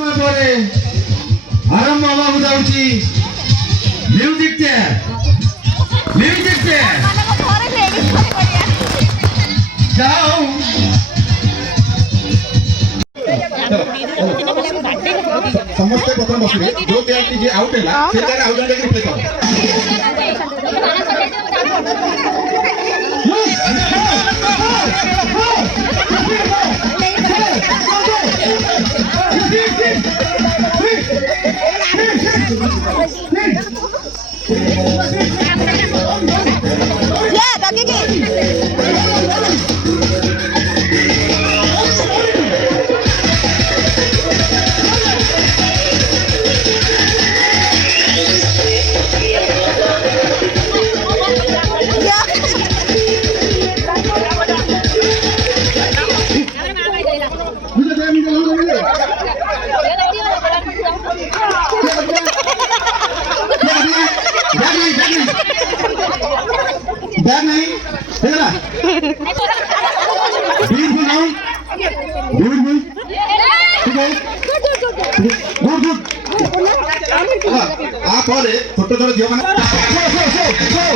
समय पर आरंभ हवा जाऊँगी म्यूजिक चेयर जाओ समस्त प्रथम बसले जो चेयर जी आउट है से चेयर आउट जन रिप्लेस हो बैग नहीं तेरा ब्यूटीफुल नाउ ब्यूटीफुल ठीक है गुड गुड आप और छोटे छोटे दियो माने गो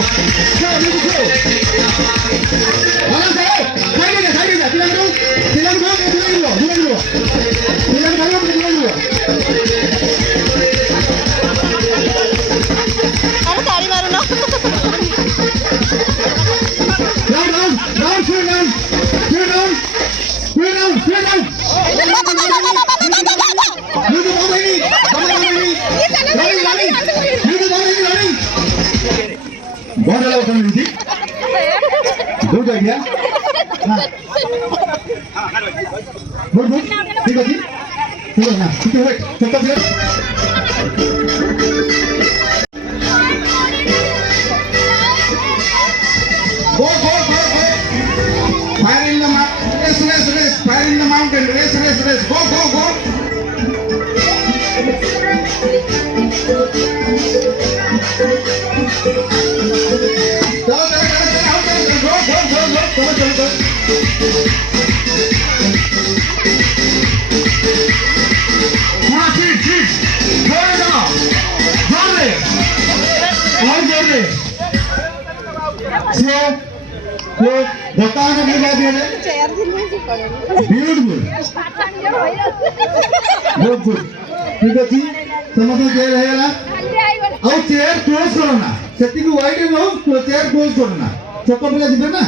साइड जा तिलक अरे ताली मारो ना बहुत ज़्यादा उठा लीजिए गुड आइडिया गुड गुड ठीक है जी ठीक है ना ठीक है चलता फिर go fire in the race fire in the mountain race go चलो हाँ ठीक बताओ क्या बात है ब्यूटीफुल गुड ठीक है समझ चेयर है ना और चेयर क्लोज करो ना सेटिंग को वाइड नो चेयर क्लोज करो ना छोटा पिला जिबे ना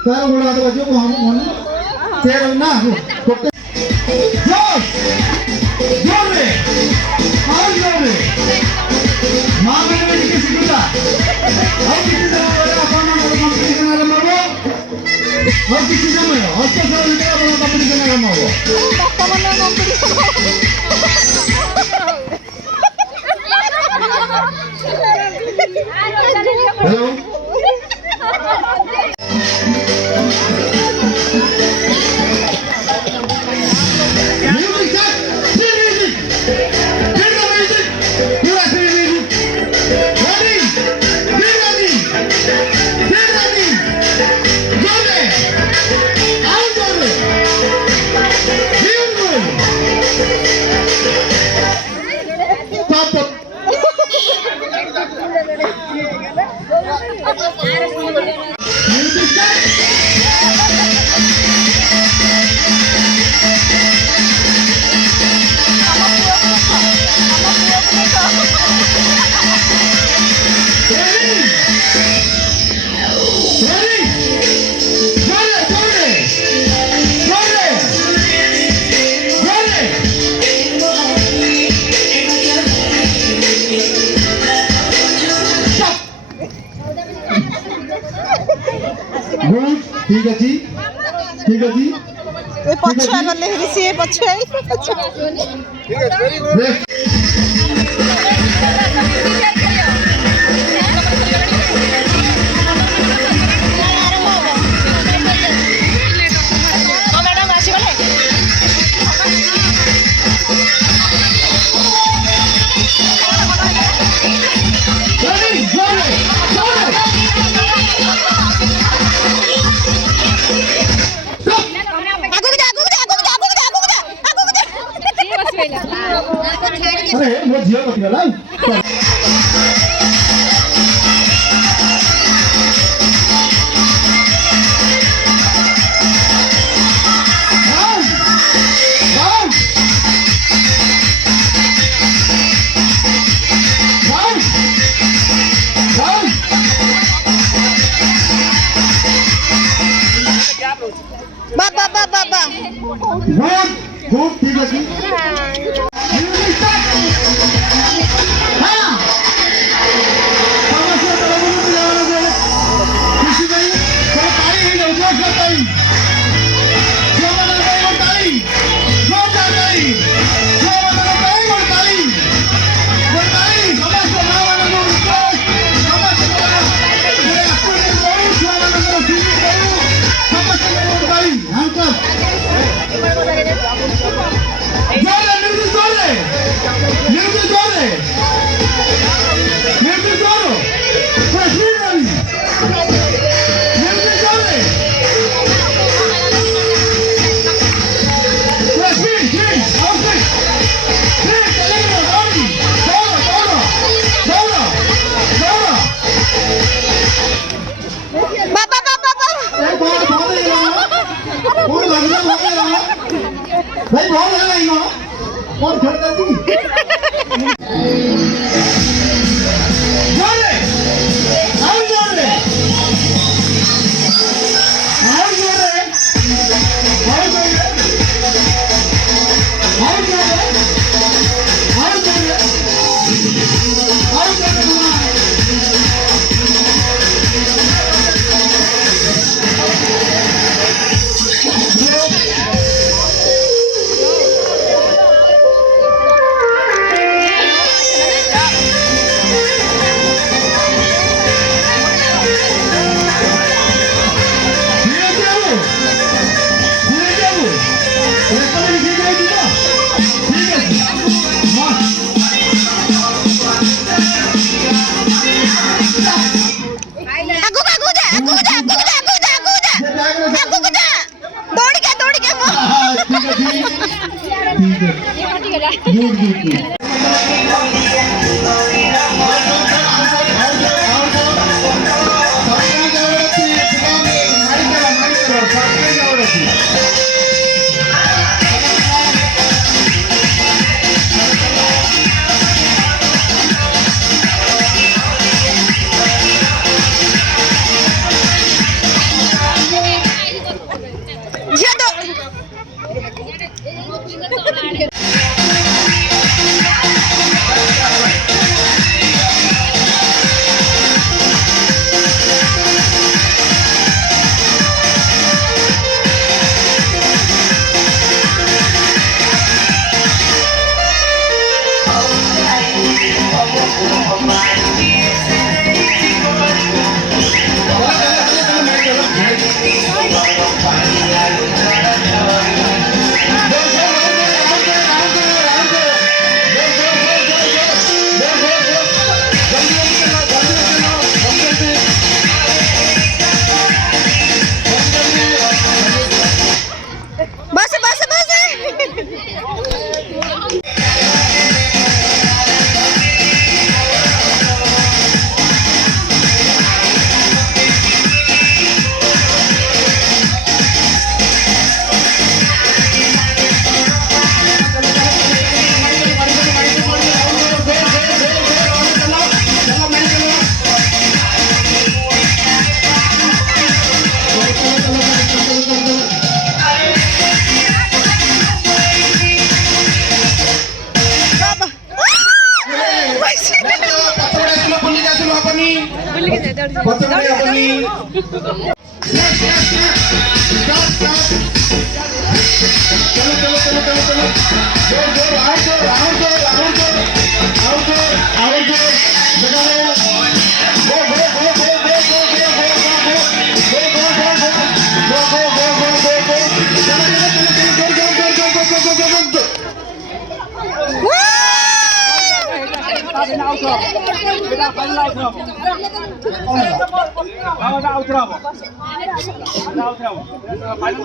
तार गोड़ा हाथ बाजू को हम चेयर ना छोटे जोर मां में किसी सिकुला और किसी से अपन कंपटीशन आरंभ हो और किसी समय हस्त सारा बड़ा कंपटीशन आरंभ हो हेलो ठीक है जी पछुआ गले सी पछुआ Wala. अरे ମୋ ଝିଅ କଟିଗଲା बाबा बाबा बाबा बहुत खूब ठीक ଅଛି हाँ ସମସ୍ତ ତରଫରୁ ପିଲାମାନଙ୍କୁ ଖୁସି ପାଇଁ ସବୁ ପାଣି ହେଇଯାଉଛି ବର୍ଷା ପାଇଁ ଝିଅମାନଙ୍କ ପାଇଁ ଗୋଟେ ତାଳି ଜୋରଦାର ତାଳି ଝିଅମାନଙ୍କ ପାଇଁ ଗୋଟେ ତାଳି ସମସ୍ତ ମାଆମାନଙ୍କୁ ସମସ୍ତଙ୍କର ଛୁଆମାନଙ୍କର ଖୁସି କରୁ ସମସ୍ତଙ୍କର ଗୋଟେ ତାଳି ହାଙ୍କ जोरे म्यूजिक जोरे म्यूजिक जोरे म्यूजिक जोरो प्रश्न नहीं म्यूजिक जोरे प्रश्न ठीक ओके ठीक चलेगा रोनी जोरो जोरो जोरो जोरो बाबा बाबा बाबा एक बार बहुत ही रहा कौन लगना बहुत ही रहा भाई बहुत है नहीं हो कौन खेलता थी जोरे आओ जोरे आओ जोरे आओ जोरे आओ जोरे आओ जोरे आओ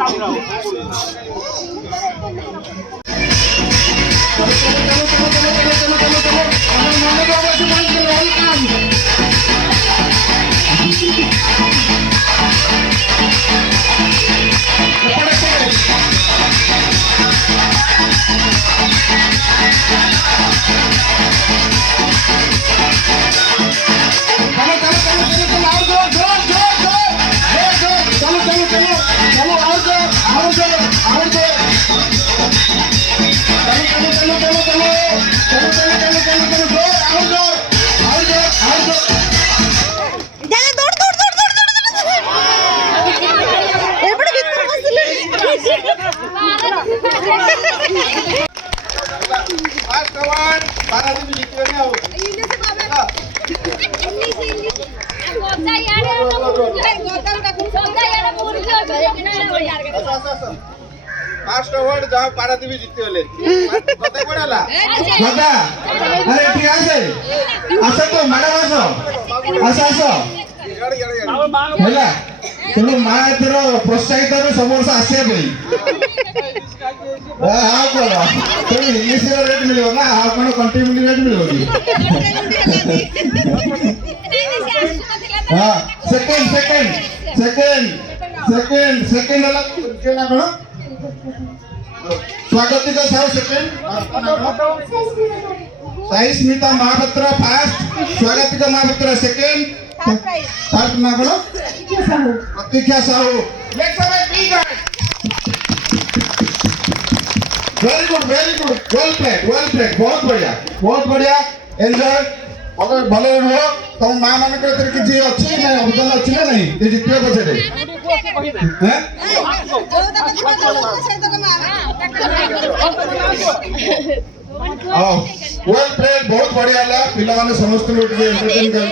outro. జల్లి దూడు దూడు దూడు దూడు దూడు ఎప్పుడు విత్తనం వస్తుంది Fast forward. Paradevi જીતવાને આવો. Fast forward যাও পারাদীপী জিততে হলে কত পড়ালা দাদা আরে ঠিক আছে আসো তো ম্যাডাম আসো আসো আসো ହେଲା ତେଣୁ ମା ଏଥର ପ୍ରୋତ୍ସାହିତ ହେବେ ସବୁ ବର୍ଷ ଆସିବା ପାଇଁ ଆଉ କଣ ତେଣୁ ଇଂଲିଶର ରେଟ୍ ମିଳିବ ନା ଆଉ କଣ କଣ୍ଟ୍ରିବ୍ୟୁଟି ରେଟ୍ ମିଳିବ କି ହଁ second second second second second ହେଲା କିଏ ନା କଣ Swagatika Sahu second Sai Smita Mahapatra first Swagatika Mahapatra second third ना करो Pratiksha Sahu let's have a big hand very good well played बहुत बढ़िया एंजॉय अगर भले हो तुम मां मान के तेरे किछि अछि ना अवदान अछि ना नहीं ये जितबे पछे हैं वेल प्लेड बहुत बढ़िया ला पिला माने समस्त लोग एंटरटेन कर